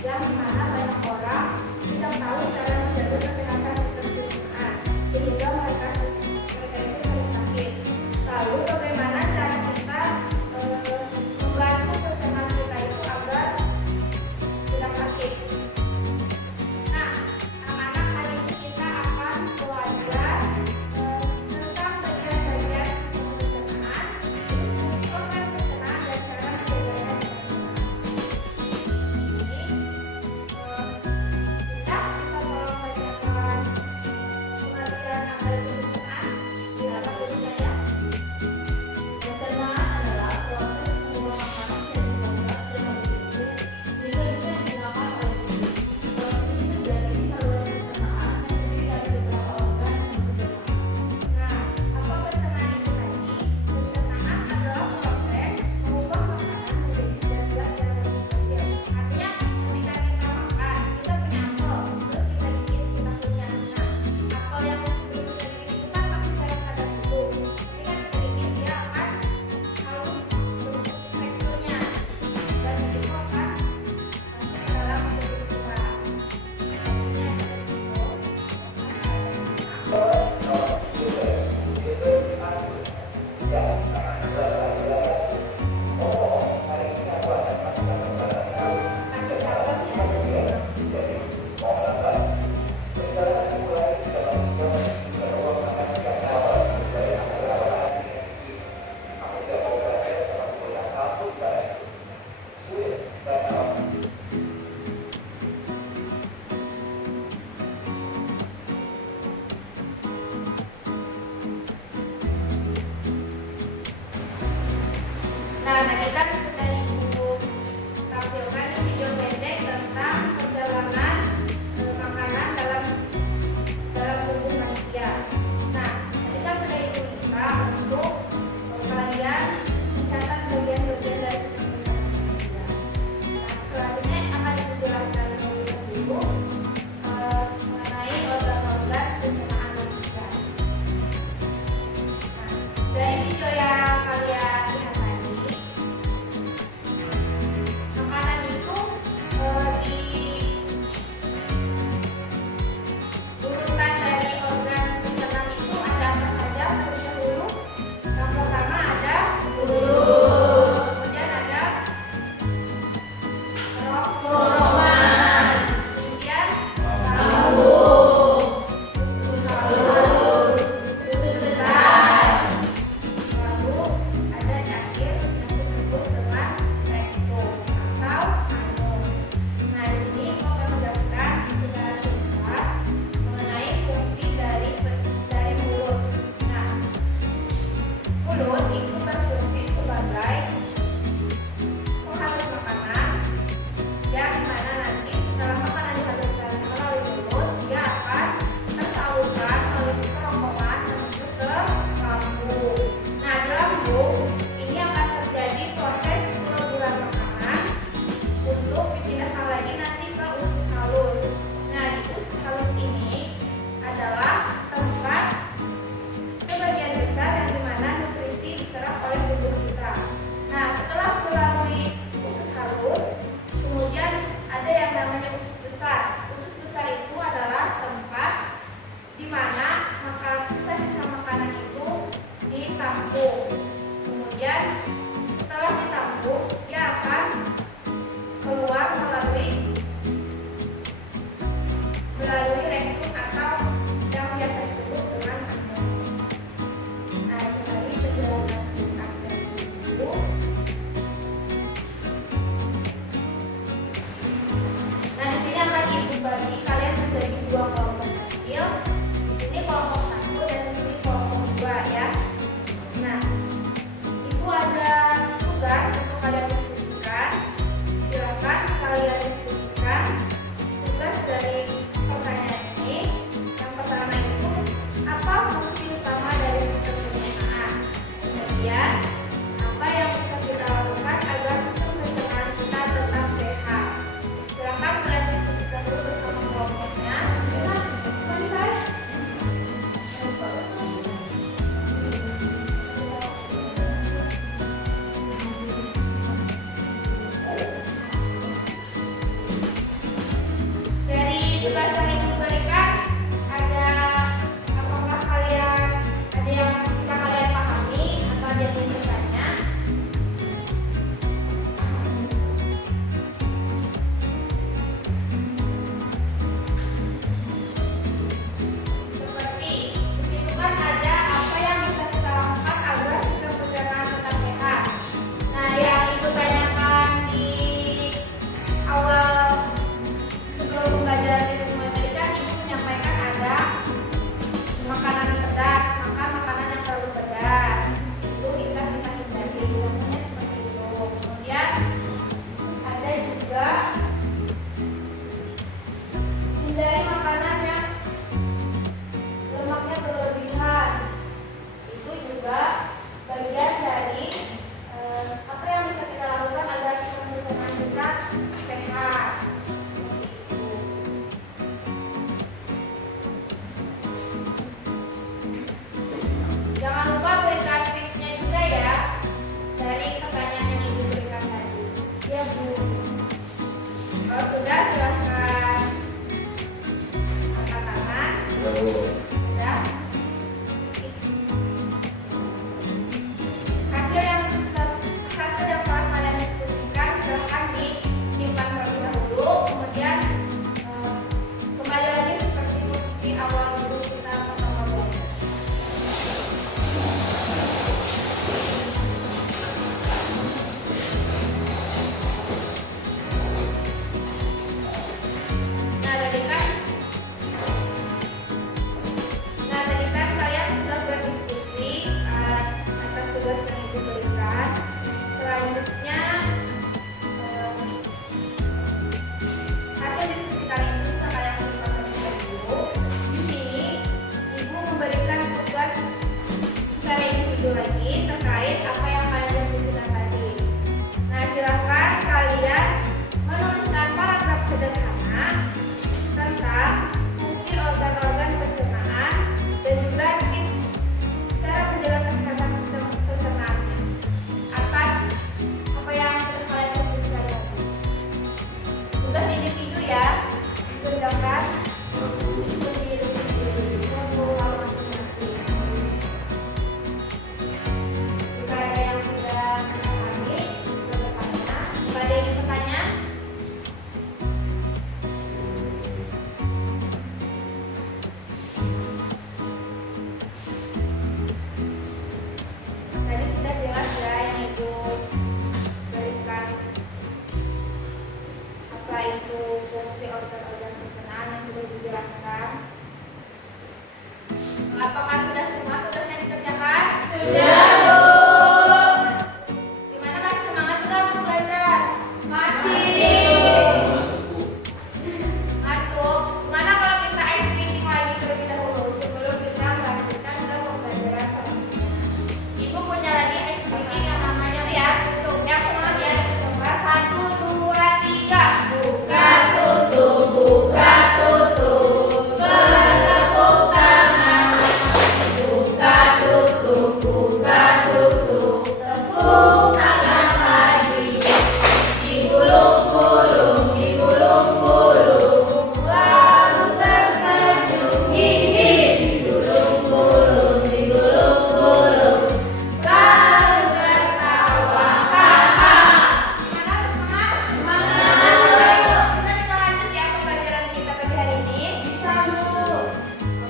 yang dimana banyak orang tidak tahu cara menjaga kesehatan sistem pencernaan sehingga mereka itu sering sakit. Lalu bagaimana cara kita membantu pencernaan kita itu agar tidak sakit? Nah, anak-anak, hari ini kita akan belajar tentang bagian-bagian pencernaan, organ pencernaan dan cara menjaganya. Ini sudah, silahkan angkat tangan. Sudah. Hasil yang telah kalian diskusikan silahkan disimpan terlebih dahulu, kemudian kembali lagi seperti posisi awal dulu kita pertama belajar. Nah tadi kan kalian sudah berdiskusi atas tugas yang ibu berikan. Selanjutnya hasil diskusi kali ini bisa kalian simpan terlebih dahulu. Di sini ibu memberikan tugas secara individu lagi terkait apa yang kalian diskusikan tadi. Nah silakan kalian menuliskan paragraf sederhana tentang fungsi organ-organ pencernaan dan juga tips cara menjaga kesehatan sistem pencernaannya atas apa yang sudah kalian diskusikan tadi. Tugas individu ya, kerjakan sendiri-sendiri membawa masing-masing. Jika ada yang sudah habis, bisa bertanya. Jika ada yang ingin bertanya, tadi sudah jelas ya yang ibu berikan apa itu fungsi organ-organ pencernaan yang sudah dijelaskan. Apakah sudah semua tugas yang dikerjakan? Sudah, Bu. Gimana, masih semangat nggak untuk belajar? Masih. Ngantuk. Gimana kalau kita ice meeting lagi terlebih dahulu sebelum kita melanjutkan ke pembelajaran selanjutnya? Ibu punya lagi ice meeting yang namanya ya, tuh yang semangat ya. Coba 1, 2, 3. Buka tutup, buka tutup, bertepuk tangan. Buka tutup, buka tutup, tepuk tangan lagi. Digulung-gulung, digulung-gulung, lalu tersenyum, hihi. Digulung-gulung, digulung-gulung, lalu tertawa, haha. Gimana, semangat? Semangat. Bisa kita lanjut ya pembelajaran kita pagi hari ini? Bisa, Bu.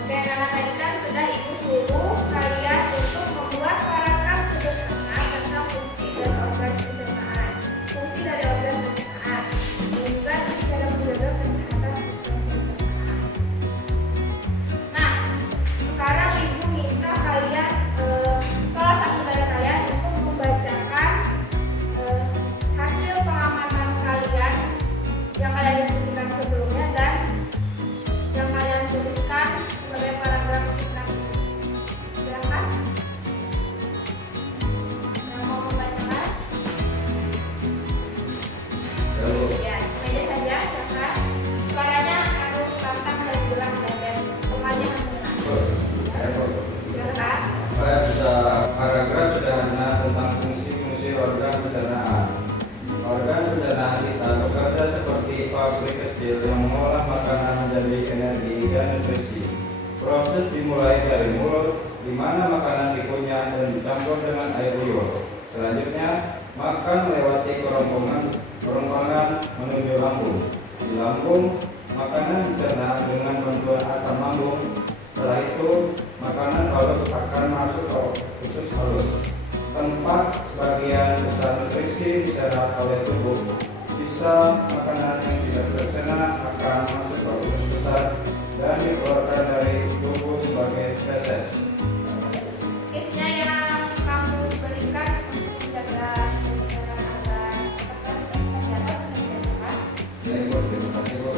Oke, karena tadi kan sudah ibu suruh kalian untuk membuat paragraf sederhana tentang fungsi dan organ pencernaan, fungsi dari organ pencernaan, dan juga cara menjaga kesehatan sistem pencernaan. Nah, sekarang ibu minta kalian, salah satu dari kalian untuk membacakan hasil pengamatan kalian yang kalian diskusikan sebelumnya dan yang kalian tuliskan sebagai paragraf singkat. Silakan. Yang mau membacakan? Ya, meja saja, silakan. Suaranya harus lantang dan jelas dan semuanya harus dengar. Silakan. Saya bisa paragraf sederhana tentang fungsi-fungsi organ pencernaan. Organ pencernaan kita bekerja seperti pabrik kecil yang mengolah makanan menjadi energi dan nutrisi. Proses dimulai dari mulut, di mana makanan dikunyah dan dicampur dengan air liur. Selanjutnya, makan melewati kerongkongan menuju lambung. Di lambung, makanan dicerna dengan bantuan asam lambung. Setelah itu, makanan halus akan masuk ke usus halus, tempat sebagian besar nutrisi diserap oleh tubuh. Sisa makanan yang tidak tercerna akan masuk ke usus besar dan dikeluarkan dari tubuh sebagai feses. Tipsnya yang kamu berikan untuk menjaga kesehatan agar tetap kesehatan bisa dijaga. Baik, Bu. Terima kasih, Bu.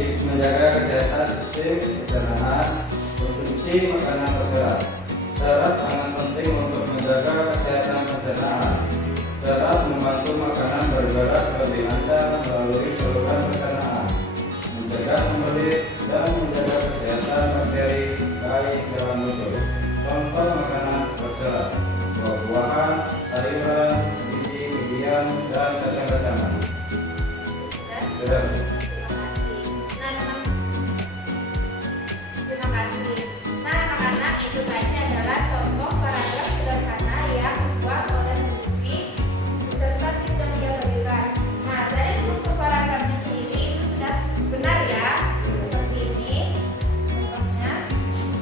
Tips menjaga kesehatan sistem pencernaan: konsumsi makanan berserat. Serat sangat penting untuk menjaga kesehatan pencernaan. Serat membantu makanan bergerak lebih lancar melalui saluran pencernaan, mencegah sembelit dan menjaga kesehatan bakteri baik dalam usus. Contoh makanan berserat: buah-buahan, sayuran, biji-bijian, dan kacang-kacangan. Sudah. Terima kasih. Nah, anak-anak, itu tadi adalah contoh paragraf sederhana yang dibuat oleh Zulkifli beserta tips yang dia berikan. Nah, dari struktur paragrafnya sendiri itu sudah benar ya, seperti ini. Contohnya,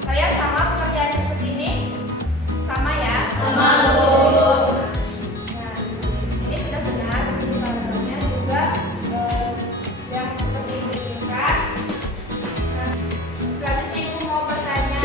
kalian sama pengertiannya seperti ini? Sama ya? Sama, Bu. Nah, ini sudah benar. Struktur paragrafnya juga yang seperti ini kan. Nah, selanjutnya Ibu mau bertanya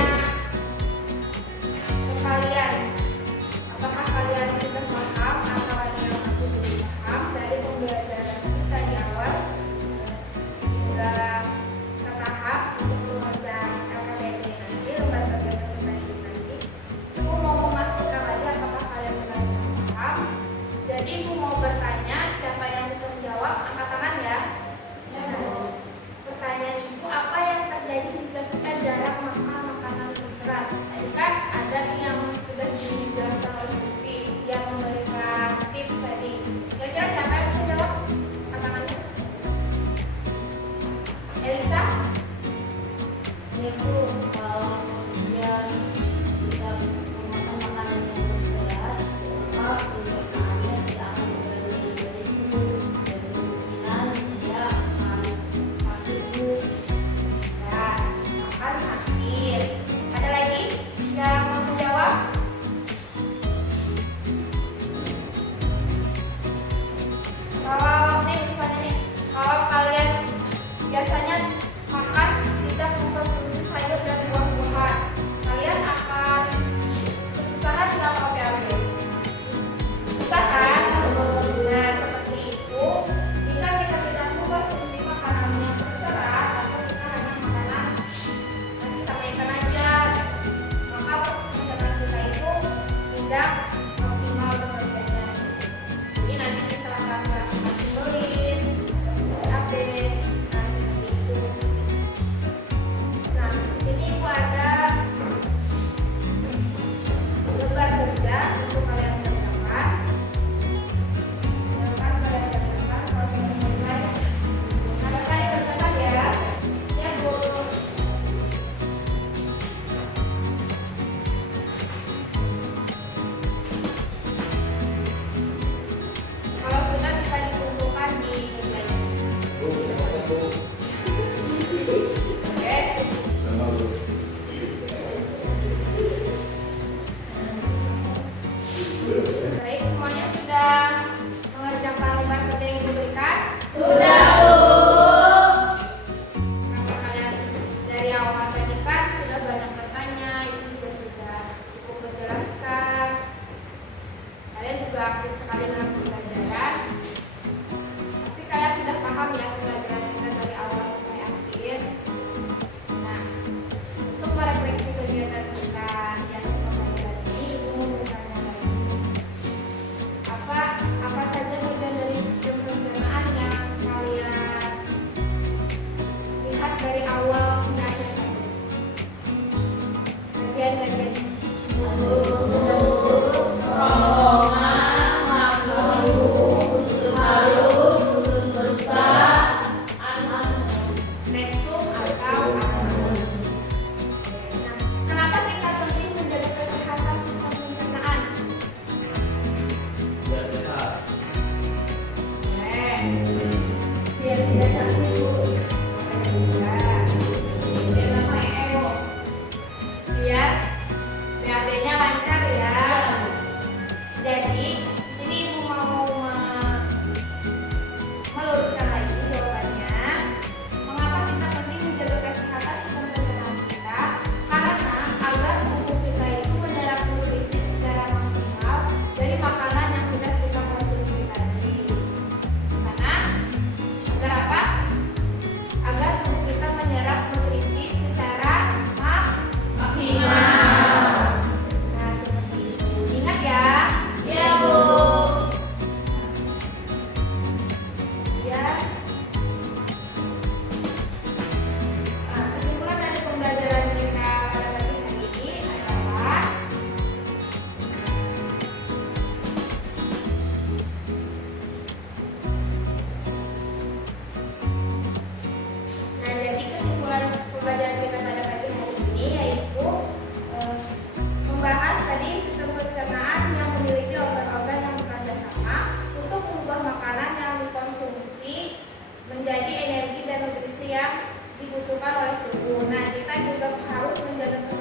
dibutuhkan oleh tubuh. Nah, kita juga harus menjaga